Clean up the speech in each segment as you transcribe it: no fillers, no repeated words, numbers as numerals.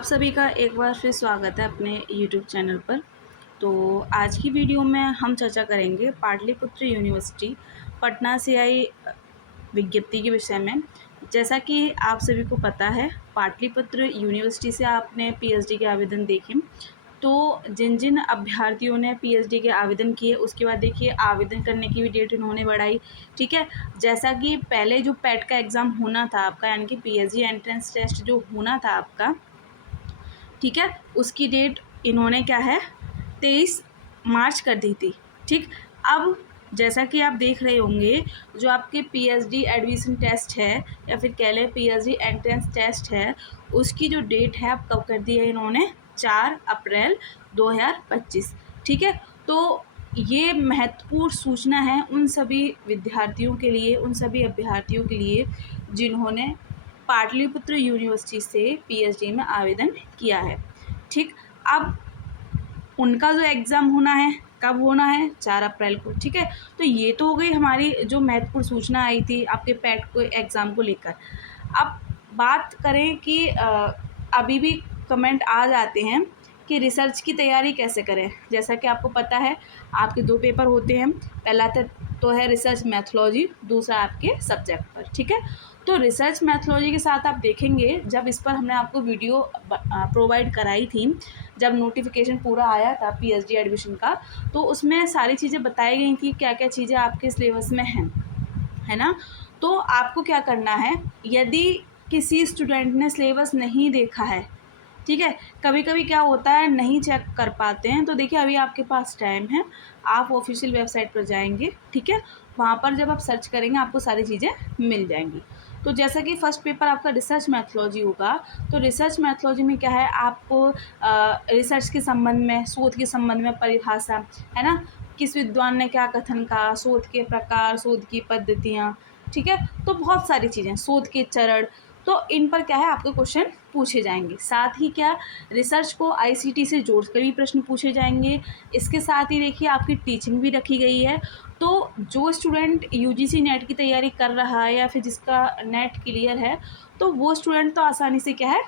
आप सभी का एक बार फिर स्वागत है अपने YouTube चैनल पर। तो आज की वीडियो में हम चर्चा करेंगे पाटलिपुत्र यूनिवर्सिटी पटना से आई विज्ञप्ति के विषय में। जैसा कि आप सभी को पता है, पाटलिपुत्र यूनिवर्सिटी से आपने पीएचडी के आवेदन देखे। तो जिन जिन अभ्यर्थियों ने पीएचडी के आवेदन किए, उसके बाद देखिए आवेदन करने की भी डेट इन्होंने बढ़ाई। ठीक है, जैसा कि पहले जो पैट का एग्ज़ाम होना था आपका, यानी कि पीएचडी एंट्रेंस टेस्ट जो होना था आपका, ठीक है, उसकी डेट इन्होंने क्या है 23 मार्च कर दी थी। ठीक, अब जैसा कि आप देख रहे होंगे, जो आपके पीएचडी एडमिशन टेस्ट है या फिर कह लें पीएचडी एंट्रेंस टेस्ट है, उसकी जो डेट है अब कब कर दी है इन्होंने 4 अप्रैल 2025। ठीक है, तो ये महत्वपूर्ण सूचना है उन सभी विद्यार्थियों के लिए, उन सभी अभ्यर्थियों के लिए जिन्होंने पाटलिपुत्र यूनिवर्सिटी से पीएचडी में आवेदन किया है। ठीक, अब उनका जो एग्ज़ाम होना है कब होना है 4 अप्रैल को। ठीक है, तो ये तो हो गई हमारी जो महत्वपूर्ण सूचना आई थी आपके पैट को एग्ज़ाम को लेकर। अब बात करें कि अभी भी कमेंट आ जाते हैं कि रिसर्च की तैयारी कैसे करें। जैसा कि आपको पता है आपके 2 पेपर होते हैं, पहला तो है रिसर्च मैथोलॉजी, दूसरा आपके सब्जेक्ट पर। ठीक है, तो रिसर्च मैथोलॉजी के साथ आप देखेंगे, जब इस पर हमने आपको वीडियो प्रोवाइड कराई थी, जब नोटिफिकेशन पूरा आया था पीएचडी एडमिशन का, तो उसमें सारी चीज़ें बताई गई थी क्या क्या चीज़ें आपके सिलेबस में हैं, है ना। तो आपको क्या करना है, यदि किसी स्टूडेंट ने सिलेबस नहीं देखा है, ठीक है, कभी कभी क्या होता है नहीं चेक कर पाते हैं, तो देखिए अभी आपके पास टाइम है, आप ऑफिशियल वेबसाइट पर जाएंगे। ठीक है, वहाँ पर जब आप सर्च करेंगे आपको सारी चीज़ें मिल जाएंगी। तो जैसा कि फर्स्ट पेपर आपका रिसर्च मैथोलॉजी होगा, तो रिसर्च मैथोलॉजी में क्या है, आपको रिसर्च के संबंध में, शोध के संबंध में परिभाषा, है ना, किस विद्वान ने क्या कथन कहा, शोध के प्रकार, शोध की पद्धतियाँ, ठीक है, तो बहुत सारी चीज़ें, शोध के चरण, तो इन पर क्या है आपके क्वेश्चन पूछे जाएंगे। साथ ही क्या, रिसर्च को आईसीटी से जोड़कर भी प्रश्न पूछे जाएंगे। इसके साथ ही देखिए आपकी टीचिंग भी रखी गई है। तो जो स्टूडेंट यूजीसी नेट की तैयारी कर रहा है या फिर जिसका नेट क्लियर है, तो वो स्टूडेंट तो आसानी से क्या है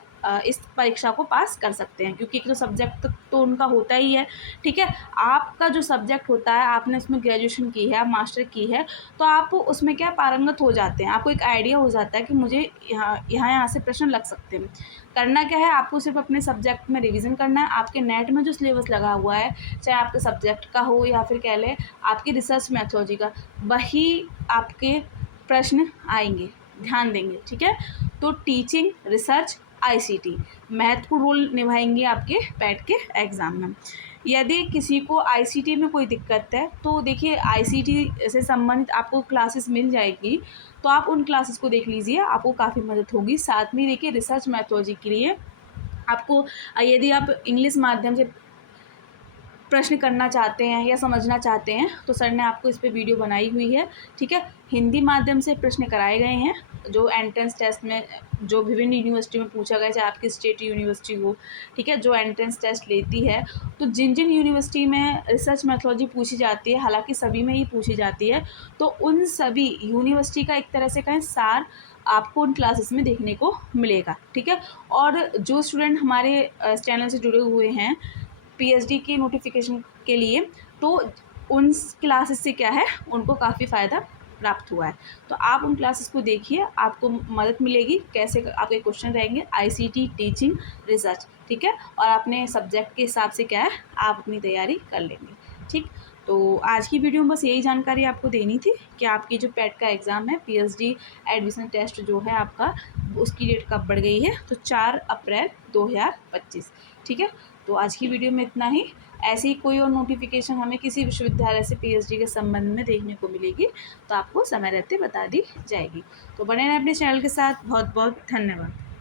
इस परीक्षा को पास कर सकते हैं, क्योंकि एक तो सब्जेक्ट तो उनका होता ही है। ठीक है, आपका जो सब्जेक्ट होता है, आपने उसमें ग्रेजुएशन की है, मास्टर की है, तो आप उसमें क्या पारंगत हो जाते हैं, आपको एक आइडिया हो जाता है कि मुझे यहाँ से प्रश्न लग सकते हैं। करना क्या है, आपको सिर्फ अपने सब्जेक्ट में रिवीजन करना है। आपके नेट में जो सिलेबस लगा हुआ है, चाहे आपके सब्जेक्ट का हो या फिर कह लें आपकी रिसर्च मैथोलॉजी का, वही आपके प्रश्न आएंगे, ध्यान देंगे। ठीक है, तो टीचिंग, रिसर्च, आईसीटी महत्वपूर्ण रोल निभाएंगे आपके पैट के एग्ज़ाम में। यदि किसी को आईसीटी में कोई दिक्कत है, तो देखिए आईसीटी से संबंधित आपको क्लासेस मिल जाएगी, तो आप उन क्लासेस को देख लीजिए, आपको काफ़ी मदद होगी। साथ में देखिए रिसर्च मैथोलॉजी के लिए आपको यदि आप इंग्लिश माध्यम से प्रश्न करना चाहते हैं या समझना चाहते हैं, तो सर ने आपको इस पे वीडियो बनाई हुई है। ठीक है, हिंदी माध्यम से प्रश्न कराए गए हैं, जो एंट्रेंस टेस्ट में जो विभिन्न यूनिवर्सिटी में पूछा गया, चाहे आपकी स्टेट यूनिवर्सिटी हो, ठीक है, जो एंट्रेंस टेस्ट लेती है, तो जिन जिन यूनिवर्सिटी में रिसर्च मैथोलॉजी पूछी जाती है, हालांकि सभी में ही पूछी जाती है, तो उन सभी यूनिवर्सिटी का एक तरह से कहें सार आपको उन क्लासेस में देखने को मिलेगा। ठीक है, और जो स्टूडेंट हमारे चैनल से जुड़े हुए हैं पीएचडी की नोटिफिकेशन के लिए, तो उन क्लासेस से क्या है उनको काफ़ी फ़ायदा प्राप्त हुआ है। तो आप उन क्लासेस को देखिए, आपको मदद मिलेगी, कैसे आपके क्वेश्चन रहेंगे आईसीटी, टीचिंग, रिसर्च। ठीक है, और अपने सब्जेक्ट के हिसाब से क्या है आप अपनी तैयारी कर लेंगे। ठीक, तो आज की वीडियो में बस यही जानकारी आपको देनी थी कि आपकी जो पैट का एग्ज़ाम है, पीएचडी एडमिशन टेस्ट जो है आपका, उसकी डेट कब बढ़ गई है, तो 4 अप्रैल 2025। ठीक है, तो आज की वीडियो में इतना ही। ऐसे ही कोई और नोटिफिकेशन हमें किसी विश्वविद्यालय से पीएचडी के संबंध में देखने को मिलेगी, तो आपको समय रहते बता दी जाएगी। तो बने रहें अपने चैनल के साथ। बहुत बहुत धन्यवाद।